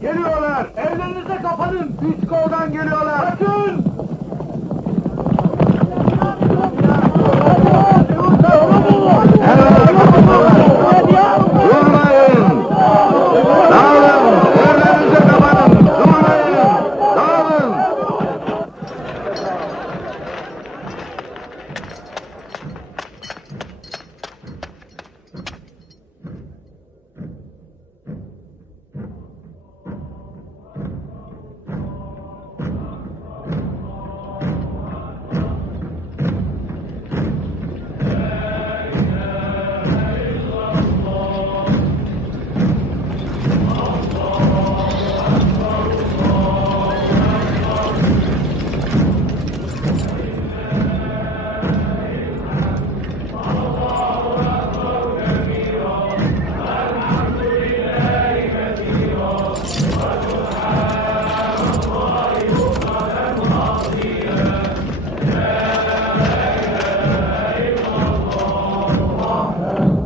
Geliyorlar! Evlerinize kapanın! Üst koldan geliyorlar! Kaçın! Durmayın! Dağılın! Evlerinize kapanın! Durmayın! Dağılın!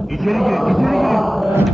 İçeri girin, içeri girin!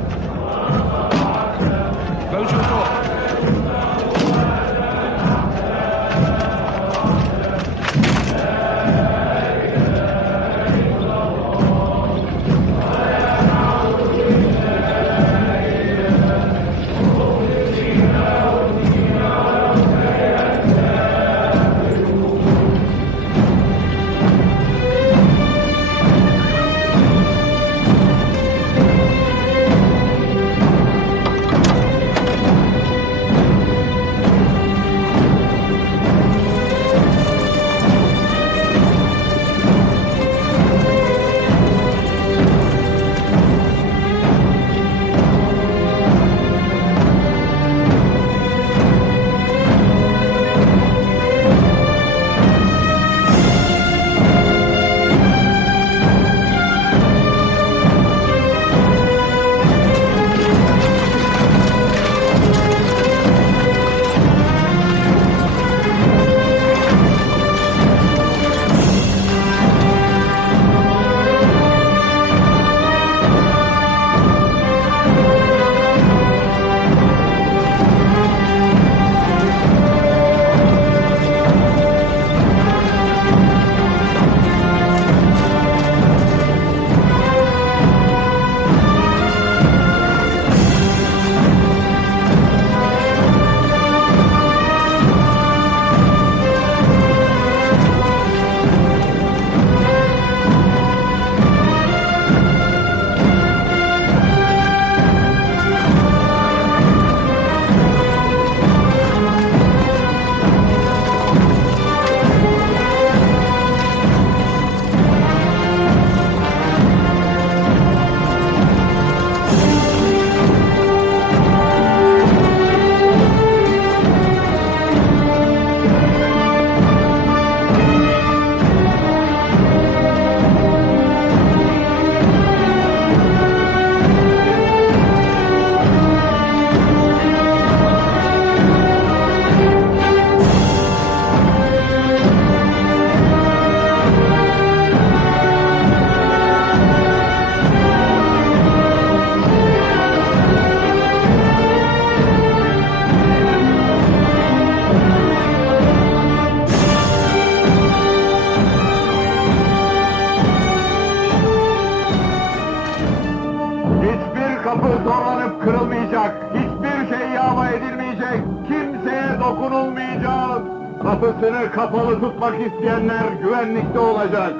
Kapı zorlanıp kırılmayacak, hiçbir şey yağma edilmeyecek, kimseye dokunulmayacak. Kapısını kapalı tutmak isteyenler güvenlikte olacak.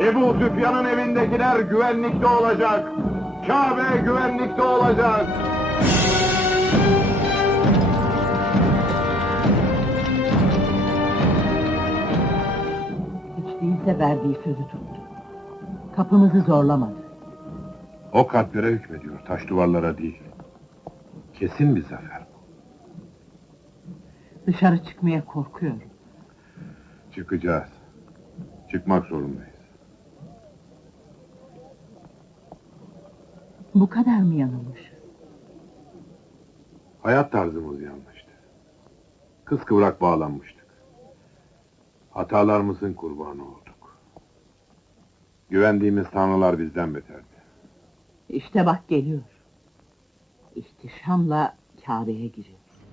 Ebu Süfyan'ın evindekiler güvenlikte olacak. Kabe güvenlikte olacak. Hiç değilse verdiği sözü tuttu. Kapımızı zorlamadı. O kalplere hükmediyor, taş duvarlara değil. Kesin bir zafer. Dışarı çıkmaya korkuyorum. Çıkacağız. Çıkmak zorundayız. Bu kadar mı yanılmışız? Hayat tarzımız yanlıştı. Kıskıvrak bağlanmıştık. Hatalarımızın kurbanı olduk. Güvendiğimiz tanrılar bizden beterdi. İşte bak geliyor. İhtişamla Kabe'ye giriyoruz.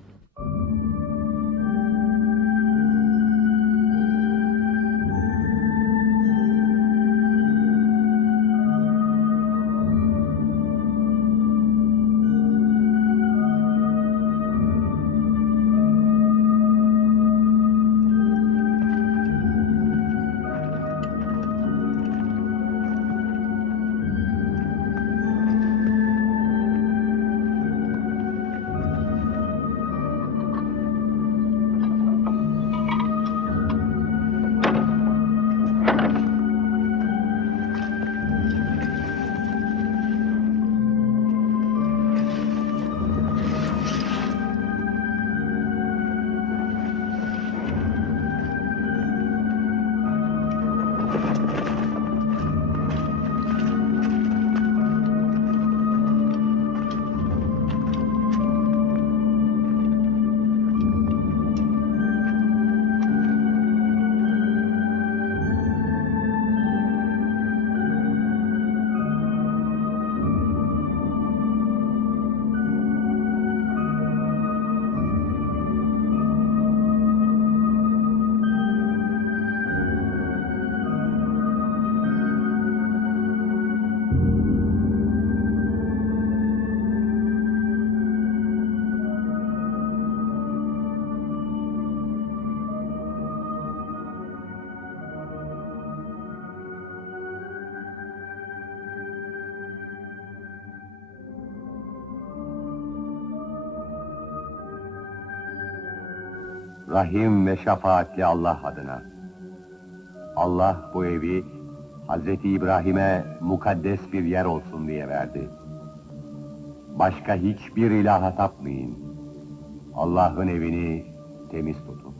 Rahim ve şefaatli Allah adına. Allah bu evi Hazreti İbrahim'e mukaddes bir yer olsun diye verdi. Başka hiçbir ilaha tapmayın. Allah'ın evini temiz tutun.